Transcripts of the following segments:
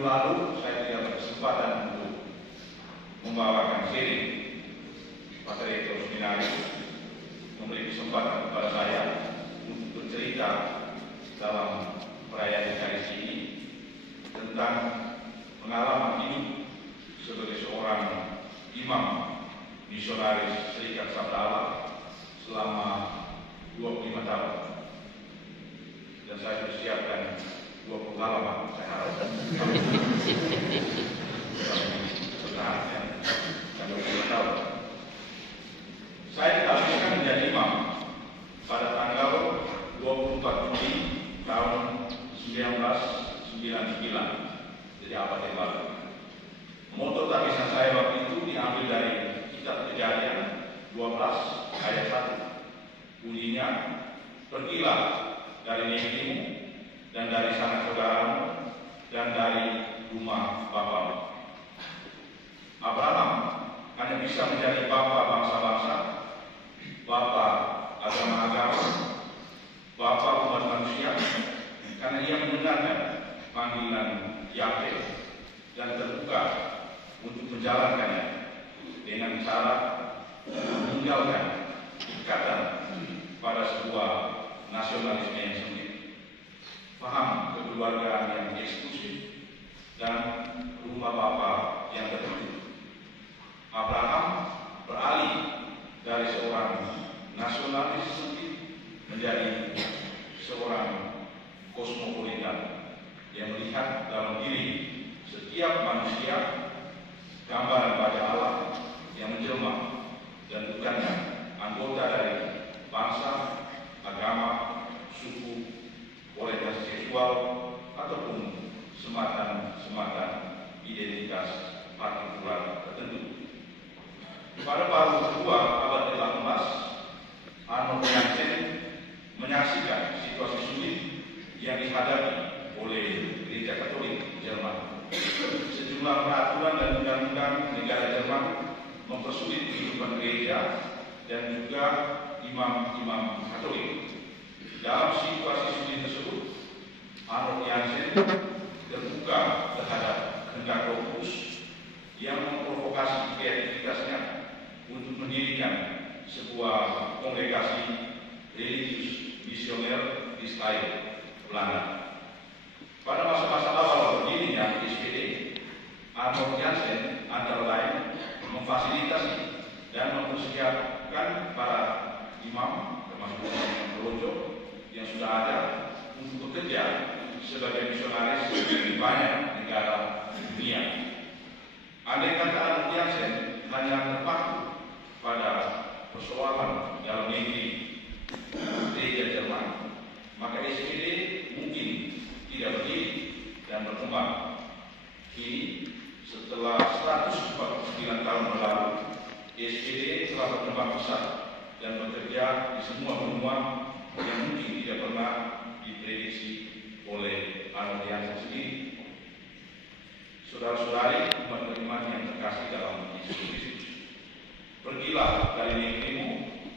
minggu lalu saya tidak berkesempatan untuk membawakan sharing. Pak Rektor Seminaris memberi kesempatan kepada saya untuk bercerita dalam perayaan Ekaristi ini tentang pengalaman hidup sebagai seorang imam misionaris Serikat Sabda Allah selama 25 tahun. Dan saya persiapkan 20 halaman, saya harap bertahan dan 20 tahun. Saya dialihkan menjadi imam pada tanggal 24 Juli tahun 1999, jadi abad yang lalu. Moto tabisan saya waktu itu diambil dari Kitab Kejadian 12 ayat 1. Bunyinya, pergilah dari negerimu dan dari sanak saudaramu dan dari rumah bapamu. Abraham hanya bisa menjadi bapa bangsa-bangsa, bapa agama-agama, bapa umat manusia, karena ia mendengarkan panggilan Yahweh dan terbuka untuk menjalankannya dengan cara meninggalkan ikatan pada sebuah nasionalisme yang sempit, paham kekeluargaan yang eksklusif, dan rumah bapa yang tertutup. Abraham beralih dari seorang nasionalis sempit menjadi seorang kosmopolitan yang melihat dalam diri setiap manusia gambaran wajah Allah yang menjelma dan bukannya anggota dari bangsa, agama, suku, orientasi seksual, ataupun sematan identitas partikular tertentu. Pada paruh kedua abad ke-18, Arnold Jansen menyaksikan situasi sulit yang dihadapi oleh Gereja Katolik Jerman. Sejumlah peraturan dan undang-undang negara Jerman mempersulit kehidupan gereja dan juga imam-imam Katolik. Dalam situasi sulit tersebut, Arnold Jansen terbuka terhadap kehendak Roh Kudus yang memprovokasi kreativitasnya untuk mendirikan sebuah kongregasi religius misioner di Steyr, Belanda. Pada masa-masa awal berdirinya SPD, Arnold Jansen antara lain memfasilitasi dan mempersiapkan para imam termasuk Rojo yang sudah ada untuk bekerja sebagai misionaris di banyak negara dunia. Andai kata Arnold Jansen hanya terpaku pada persoalan dalam negeri gereja Jerman, maka SPD mungkin tidak berdiri dan berkembang. Kini, setelah 149 tahun berlalu, SPD telah berkembang besar dan bekerja di semua benua yang mungkin tidak pernah diprediksi oleh Arnold Jansen sendiri. Saudara-saudari umat beriman yang terkasih dalam Yesus Kristus, pergilah dari negerimu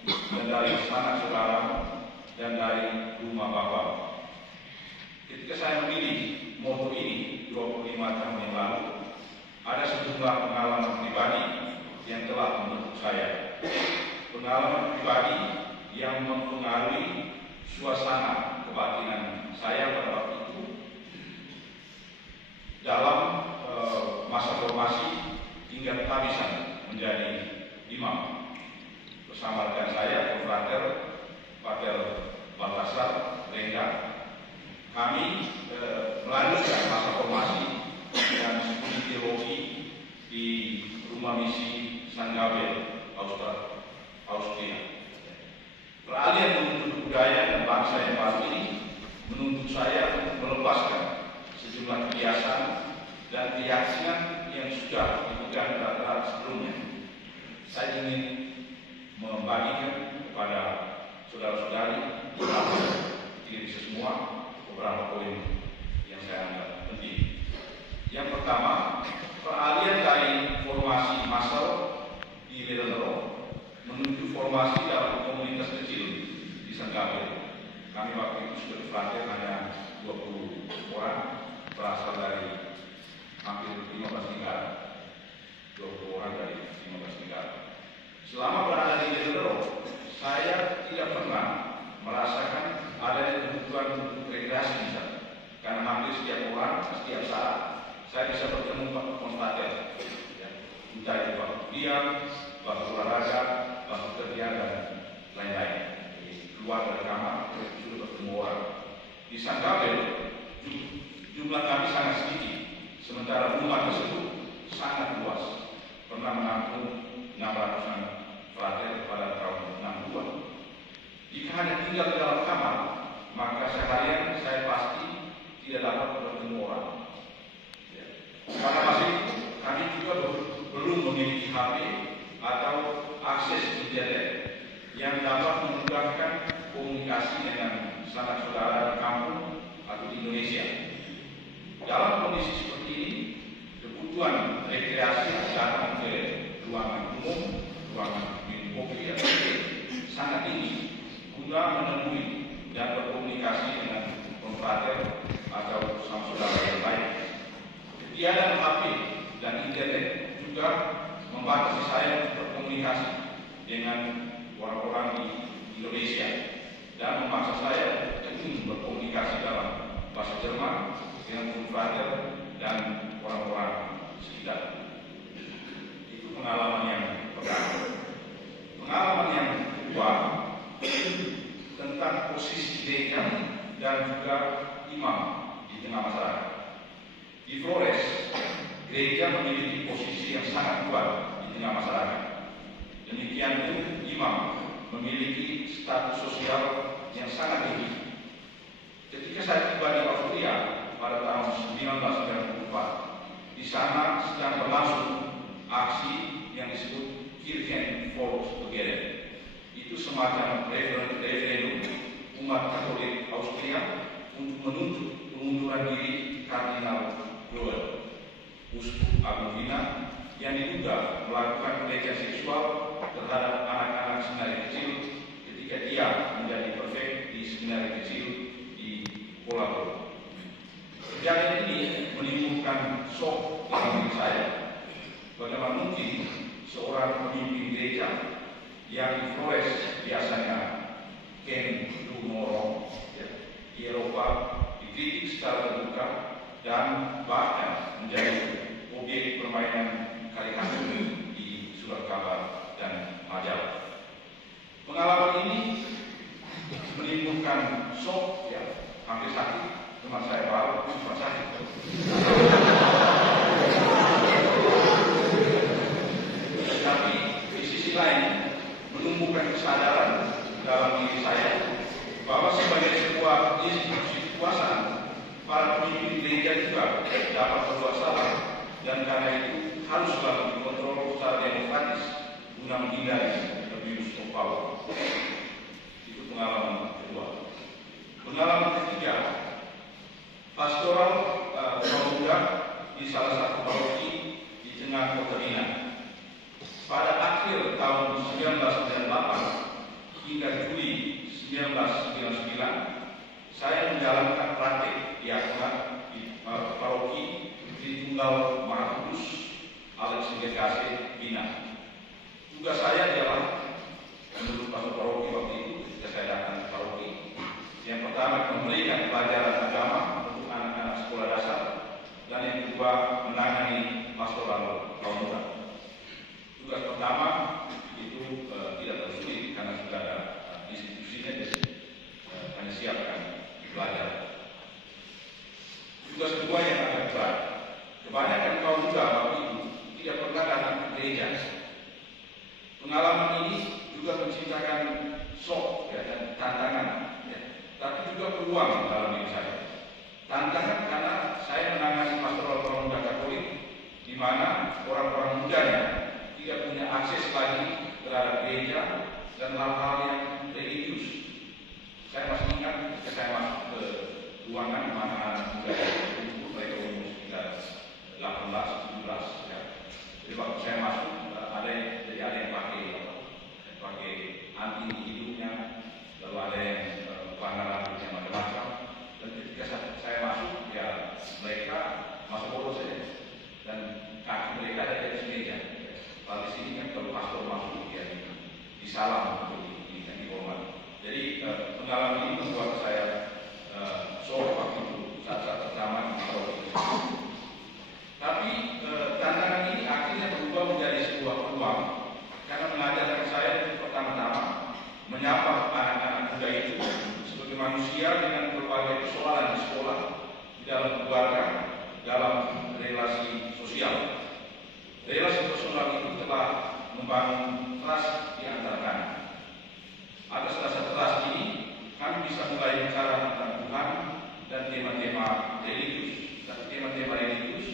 dan dari sanak saudaramu dan dari rumah bapamu. Ketika saya memilih moto ini 25 tahun yang lalu, ada sejumlah pengalaman pribadi yang telah membentuk saya. Pengalaman pribadi yang mempengaruhi suasana kebatinan saya pada waktu itu dalam masa formasi hingga kehabisan menjadi imam. Bersama rekan saya, Pater Baltasar Lengga, kami melanjutkan masa formasi dan studi teologi di Rumah Misi San Gabriel, Austria. Peralihan menuntut budaya dan bangsa yang baru ini menuntut saya melepaskan sejumlah kebiasaan dan keyakinan yang sudah dipegang erat-erat sebelumnya. Saya ingin membagikan kepada saudara-saudari diri semua beberapa poin yang saya anggap penting. Yang pertama, peralihan dari formasi massal di Ledenero menuju formasi dalam komunitas kecil di San Gabriel. Kami waktu itu sudah difrater hanya 20 orang berasal dari hampir 15 negara, 20 orang dari 15 negara. Selama berada di Jendero, saya tidak pernah merasakan adanya kebutuhan untuk rekreasi di sana. Karena hampir setiap orang, setiap saat, saya bisa bertemu Pak Kontatel, ya. Entah itu Pak kuliah, Pak olahraga, Pak kerja, dan lain-lain. Keluar dari kamar, sudah bertemu orang. Di Sangkabel, jumlah kami sangat sedikit, sementara rumah tersebut sangat luas, pernah menampung 600-an frater pada tahun 62. Jika hanya tinggal di dalam kamar, maka seharian saya pasti tidak dapat bertemu orang. Ya. Karena masih itu, kami juga belum memiliki HP atau akses internet yang dapat memudahkan komunikasi dengan sanak saudara di kampung atau di Indonesia. Dalam kondisi seperti ini, kebutuhan rekreasi datang ke ruangan umum, ruangan minum kopi atau sangat tinggi guna menemui dan berkomunikasi dengan konfrater atau saudara yang lain. Ketiadaan HP dan internet juga membatasi saya berkomunikasi dengan orang-orang di Indonesia dan memaksa saya untuk berkomunikasi dalam bahasa Jerman dengan konfrater dan orang-orang sekitar. Itu pengalaman yang pertama. Pengalaman yang kedua tentang posisi gereja dan juga imam di tengah masyarakat. Di Flores, gereja memiliki posisi yang sangat kuat di tengah masyarakat. Demikian pun imam memiliki status sosial yang sangat tinggi. Ketika saya tiba di Austria pada tahun 1994, di sana sedang berlangsung aksi yang disebut Kirchen Volksbegehren. Itu semacam referendum umat Katolik Austria untuk menuntut pengunduran diri Kardinal Groel, Uskup Agung Wina, yang diduga melakukan pelecehan seksual terhadap anak-anak seminari kecil ketika dia menjadi prefek di seminari kecil di Polabro. Kejadian ini menimbulkan shock dalam diri saya. Bagaimana mungkin seorang pemimpin gereja yang di Flores biasanya Ken Dumoro di Eropa dikritik secara terbuka dan bahkan menjadi objek permainan karikatur di surat kabar dan majalah. Pengalaman ini menimbulkan shock hampir sakit, teman saya baru sempat sakit. Tapi di sisi lain menumbuhkan kesadaran dalam diri saya bahwa sebagai sebuah institusi kekuasaan, para pemimpin gereja juga dapat berbuat salah, dan karena itu haruslah dikontrol secara demokratis guna menghindari abuse of power. Itu pengalaman kedua. Pengalaman ketiga, pastoral pemuda di salah satu paroki di tengah kota Mina. Pada akhir tahun 1998 hingga Juli 1999, saya menjalankan praktik diakonat di paroki di Tunggal Maha Kudus, Alex Segregasi, Bina. Tugas saya adalah menurut pastor paroki waktu itu ketika saya datang ke paroki, yang pertama memberikan pelajaran agama untuk anak-anak sekolah dasar, dan yang kedua menangani pastoral kaum muda. Tugas pertama itu tidak terlalu sulit karena sudah ada institusinya, jadi hanya siapkan pelajar. Tugas kedua yang agak berat, kebanyakan kaum muda waktu itu tidak pernah datang ke gereja. Pengalaman ini juga menciptakan shock dan tantangan, tapi juga peluang dalam diri saya. Tantangan karena saya menangani pastoral kaum muda Katolik, di mana orang-orang mudanya tidak punya akses lagi terhadap gereja dan hal-hal yang religius. Saya masih ingat ketika saya masuk ke ruangan mana anak muda itu, mereka umur sekitar 18-17. Jadi waktu saya masuk ada yang pakai anting di hidungnya, lalu ada yang warna rambutnya macam-macam. Dan ketika saya masuk, ya mereka masuk bolos saja. salam untuk ini yang dihormati. Jadi pengalaman ini membuat saya shock waktu itu saat pertama di Maroke. Tapi tantangan ini akhirnya berubah menjadi sebuah peluang karena mengajarkan saya pertama-tama menyapa anak-anak muda itu sebagai manusia dengan berbagai persoalan di sekolah, di dalam keluarga, dalam relasi sosial. Relasi personal itu telah membangun trust di antara kami. Atas dasar trust ini, kami bisa mulai bicara tentang Tuhan dan tema-tema religius, tema-tema religius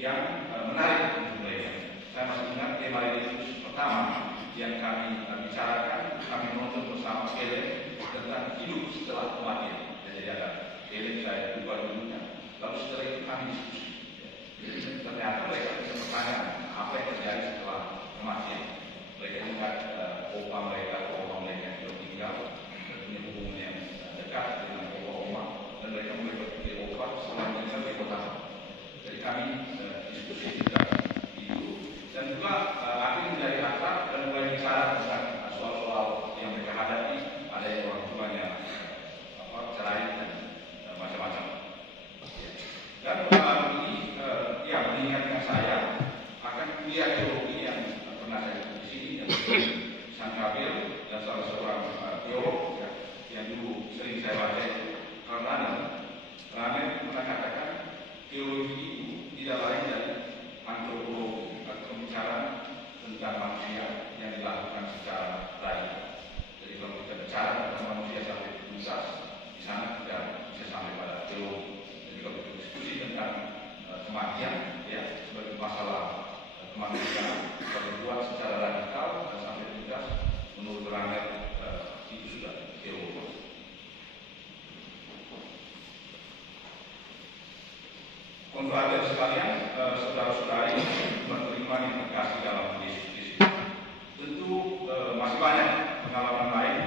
yang menarik untuk mereka. Saya masih ingat tema religius pertama yang kami bicarakan, kami menonton bersama Helen tentang hidup setelah kematian. Jadi ada Helen, saya lupa dulunya. Lalu setelah itu kami diskusi. Jadi ternyata mereka bisa bertanya apa yang terjadi setelah kematian. Mereka ingat opa mereka yang sudah meninggal, punya hubungan yang dekat dengan opa-oma, dan mereka mulai berpikir opa setelah meninggal di kota. Jadi kami diskusi tentang itu, dan juga akhirnya menjadi akrab dan mulai bicara tentang soal-soal yang mereka hadapi, ada yang orang tuanya cerai dan macam-macam. Dan pengalaman ini mengingatkan saya akan kuliah teologi yang pernah saya ikuti di sini, yaitu Sang Kabir dan salah seorang teolog yang dulu sering saya baca, Karl Rahner pernah katakan teologi itu tidak lain dari antropologi atau pembicaraan tentang manusia yang dilakukan secara radikal. Jadi kalau kita bicara tentang manusia sampai tuntas, di sana kita bisa sampai pada teologi. Jadi kalau kita diskusi tentang kematian, ya sebagai masalah kemanusiaan, kalau dibuat secara radikal dan sampai tuntas, menurut Rahner itu sudah teologi. Konfrater sekalian, saudara-saudari, beriman yang terkasih dalam Yesus Kristus. Tentu masih banyak pengalaman lain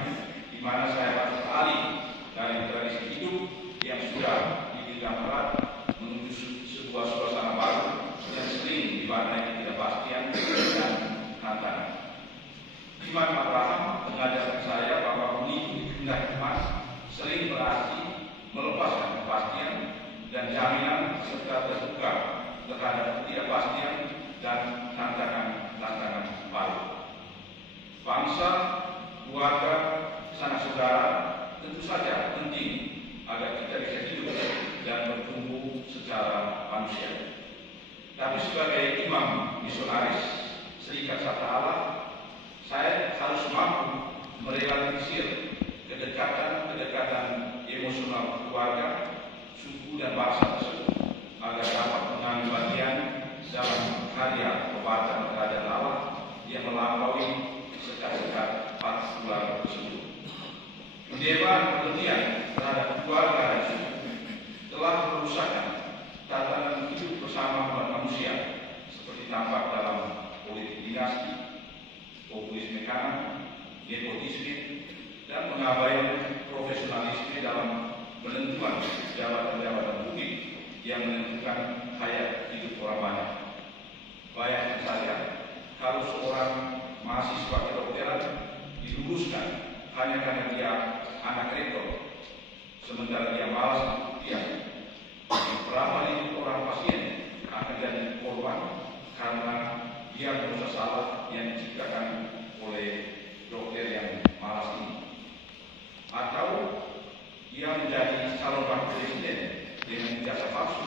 di mana saya harus beralih dari tradisi hidup yang sudah dididik erat menuju sebuah suasana baru yang sering diwarnai ketidakpastian dan tantangan. Iman Abraham mengajarkan saya bahwa mengikuti kehendak Tuhan sering berarti melepaskan kepastian dan jaminan serta terbuka terhadap ketidakpastian dan tantangan baru. Bangsa, keluarga, sanak saudara tentu saja penting agar kita bisa hidup dan bertumbuh secara manusia. Tapi sebagai imam misionaris Serikat Sabda Allah, saya harus mampu merealisir kedekatan emosional keluarga, suku dan bangsa tersebut agar dapat mengambil bagian dalam karya perbuatan kerajaan Allah yang melampaui sekat-sekat partikular tersebut. Pendebahan pengertian terhadap keluarga dan suku telah merusakkan tatanan hidup bersama umat manusia seperti tampak dalam politik dinasti, populisme kanan, nepotisme, dan pengabaian profesionalisme dalam penentuan jabatan-jabatan publik yang menentukan hayat hidup orang banyak. Bayangkan saja kalau seorang mahasiswa kedokteran diluluskan hanya karena dia anak rektor, sementara dia malas kuliah. Berapa ribu orang pasien akan jadi korban karena dia merasa salah yang diciptakan oleh dokter yang malas ini, atau dia menjadi calon wakil presiden dengan ijazah palsu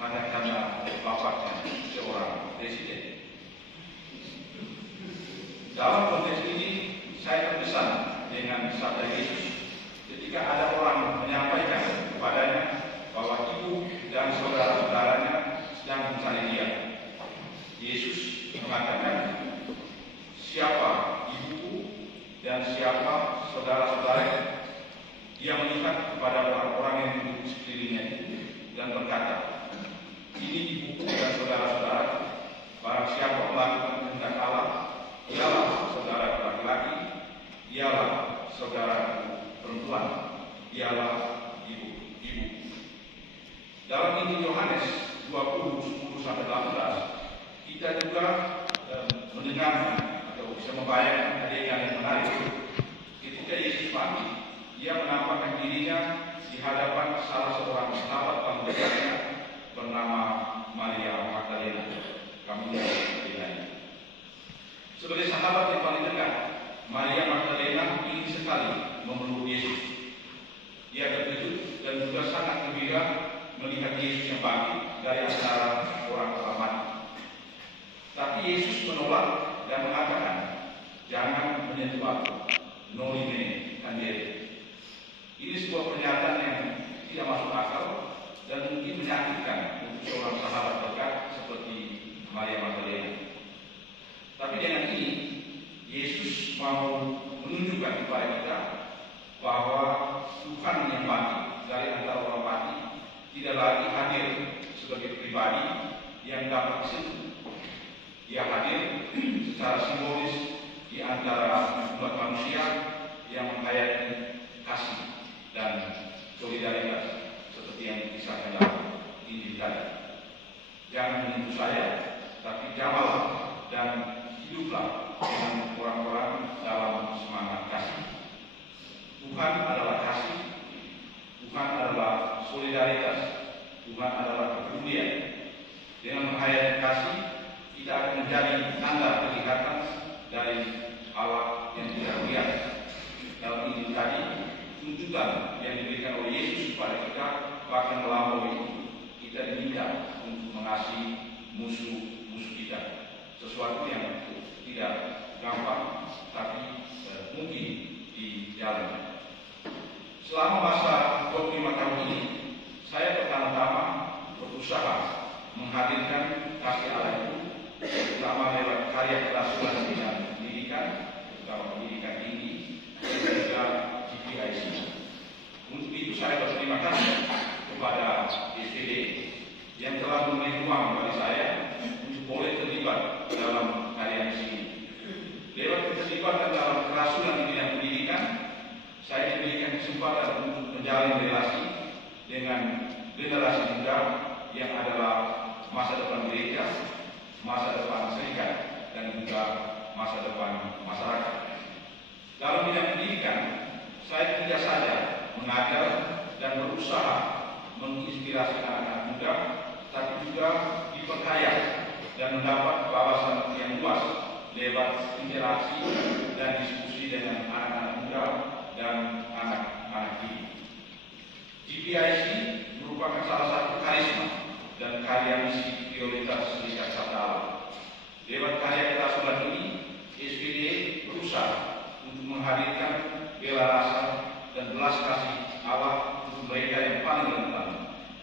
hanya karena bapaknya seorang presiden. Dalam konteks ini saya terkesan dengan sabda Yesus ketika ada orang menyampaikan kepadanya bahwa ibu dan saudara-saudaranya sedang mencari dia. Yesus mengatakan, siapa ibuku dan siapa saudara-saudaranya? Dia melihat kepada orang-orang yang duduk di sekelilingnya itu dan berkata, ini ibuku dan saudara-saudara. Barang siapa melakukan kehendak Allah, ialah saudara laki-laki, ialah saudara perempuan, ialah ibu. Dalam Injil Yohanes 20:10-18, kita juga mendengar atau bisa membayangkan adegan yang menarik hadapan salah seorang sahabat paling dekat bernama Maria Magdalena. Kami Magdalena. Sebagai sahabat yang paling dekat, Maria Magdalena ingin sekali memeluk Yesus. Dia terkejut dan juga sangat gembira melihat Yesus yang bangkit dari antara orang mati. Tapi Yesus menolak dan mengatakan, "Jangan menyentuh aku, nolime candere." Ini sebuah pernyataan yang tidak masuk akal dan mungkin menyakitkan untuk seorang sahabat dekat seperti Maria Magdalena. Tapi dengan ini, Yesus mau menunjukkan kepada kita bahwa Tuhan yang bangkit dari antara orang mati tidak lagi hadir sebagai pribadi yang dapat disentuh. Dia hadir secara simbolis di antara umat manusia yang menghayati kasih dan solidaritas seperti yang dikisahkan dalam Injil tadi. Jangan menyentuh saya, tapi jamalah dan hiduplah dengan orang-orang dalam semangat kasih. Tuhan adalah kasih, Tuhan adalah solidaritas, Tuhan adalah kepedulian. Dengan menghayati kasih, kita akan menjadi tanda kelihatan dari Allah yang tidak lihat. Dalam Injil tadi, tuntutan yang diberikan oleh Yesus kepada kita bahkan melampaui kita diminta untuk mengasihi musuh-musuh kita. Sesuatu yang tidak gampang, tapi mungkin dijalani. Selama masa 25 tahun ini, saya pertama-tama berusaha menghadirkan kasih Allah itu, terutama lewat karya kerasulan dan pendidikan, terutama pendidikan tinggi, dan juga GPIC. Untuk itu saya berterima kasih kepada SPD yang telah memberi ruang bagi saya untuk boleh terlibat dalam karya ini. Lewat keterlibatan dalam kerasulan di bidang pendidikan, saya diberikan kesempatan untuk menjalin relasi dengan generasi muda yang adalah masa depan gereja, masa depan serikat, dan juga masa depan masyarakat. Dalam bidang pendidikan, saya tidak saja mengajar dan berusaha menginspirasi anak-anak muda, tapi juga diperkaya dan mendapat wawasan yang luas lewat interaksi dan diskusi dengan anak-anak muda dan anak-anak ini. GPIC merupakan salah satu karisma dan karya misi prioritas Serikat Sabda Allah. Lewat karya kerasulan ini, SPD berusaha untuk menghadirkan bela rasa dan belas kasih Allah untuk mereka yang paling rentan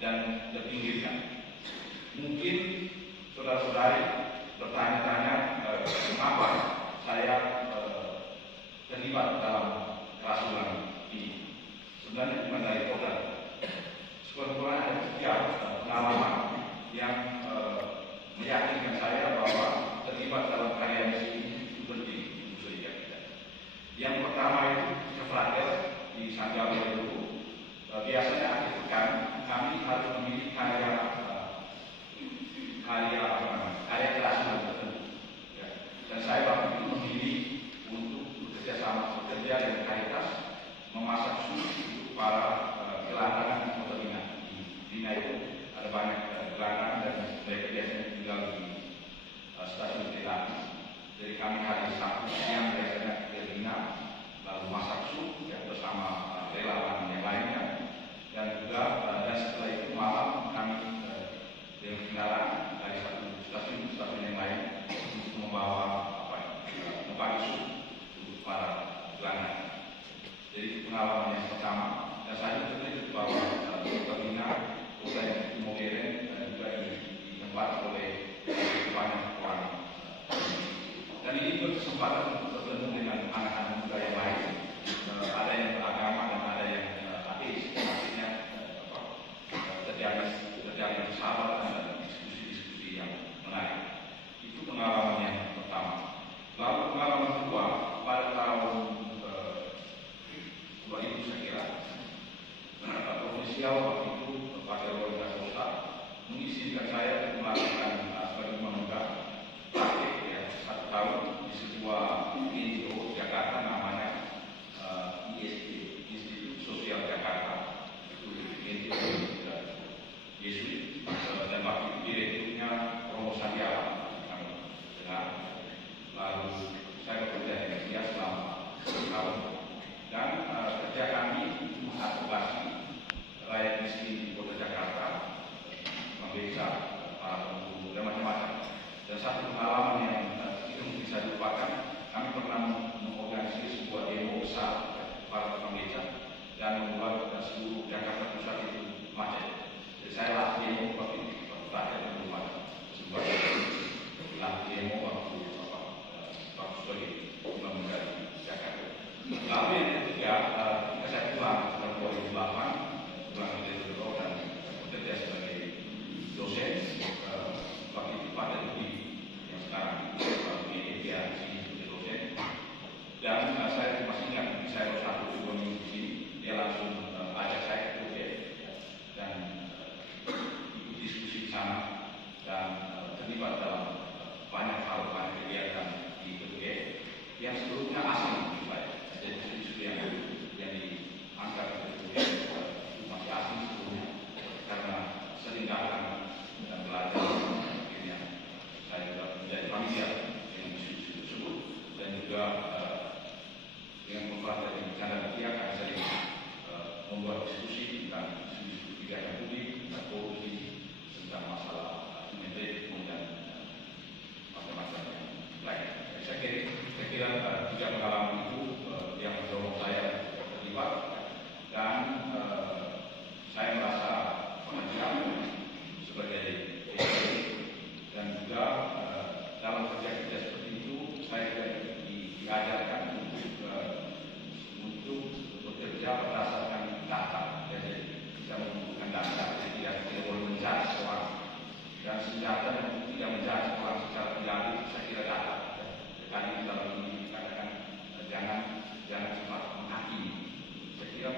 dan terpinggirkan. Mungkin saudara-saudari bertanya-tanya mengapa saya terlibat dalam kerasulan ini. Sebenarnya bukan dari kodrat. Sebenarnya ada 3 pengalaman yang meyakinkan saya bahwa terlibat dalam karya misi ini itu penting untuk serikat kita. Yang pertama itu Frater di Sanggau dulu. Biasanya akhir pekan kami harus memilih karya kerasulan tertentu. Ya. Dan saya waktu itu memilih untuk bekerja dengan Caritas memasak sup untuk para gelandangan atau Bina. Di Bina itu ada banyak gelandangan dan mereka biasanya tinggal di stasiun kereta. Jadi kami hari Sabtu siang biasanya ke Bina, lalu masak sup ya, bersama relawan yang lainnya, dan juga dan setelah itu malam kami dengan kendaraan dari satu stasiun ke stasiun yang lain untuk membawa membagi sup untuk para gelandangan. Jadi pengalaman yang pertama, dan saya terkejut bahwa Bina kota yang modern juga ditempati oleh banyak orang. Dan ini berkesempatan untuk bertemu dengan anak-anak muda yang lain. Ada yang beragama dan ada yang ateis. Artinya terjadi persahabatan dan diskusi-diskusi yang menarik. Itu pengalaman yang pertama. Lalu pengalaman kedua, pada tahun 2000 saya kira, provinsial waktu itu Pak Wali Kota mengizinkan saya untuk melakukan sebagai pemuda praktik ya 1 tahun di sebuah besar para tukang beca dan membuat seluruh Jakarta Pusat itu macet. Jadi saya last demo waktu itu, terakhir membuat sebuah last demo waktu sebagai pembangunan Jakarta. Lalu yang ketiga, ketika saya pulang tahun 2008, pulang dari Tokyo dan bekerja sebagai dosen waktu itu pada Budi yang sekarang dia sebagai dosen. Dan saya masih ingat, saya baru 1-2 minggu di sini, dia langsung ajak saya ke Tokyo dan ikut diskusi di sana dan terlibat dalam banyak hal, banyak kegiatan di Tokyo yang sebelumnya asing bagi saya. Jadi isu-isu yang diangkat itu masih asing sebelumnya karena sering datang dan belajar, akhirnya saya juga menjadi familiar dengan isu-isu tersebut dan juga dengan pembahasan yang bercanda dia akan sering membuat diskusi tentang isu-isu kebijakan publik, tentang korupsi, tentang masalah human dan macam-macam yang lain. Saya kira tiga pengalaman itu yang mendorong saya terlibat dan saya merasa pengajar sebagai dan juga dalam kerja-kerja seperti itu saya diajarkan untuk bekerja berdasarkan data. Jadi kita membutuhkan data, jadi tidak boleh menjudge seorang dan senjata yang tidak menjudge orang secara pribadi. Saya kira data. Tadi dalam ini dikatakan jangan cepat menghakimi. Saya kira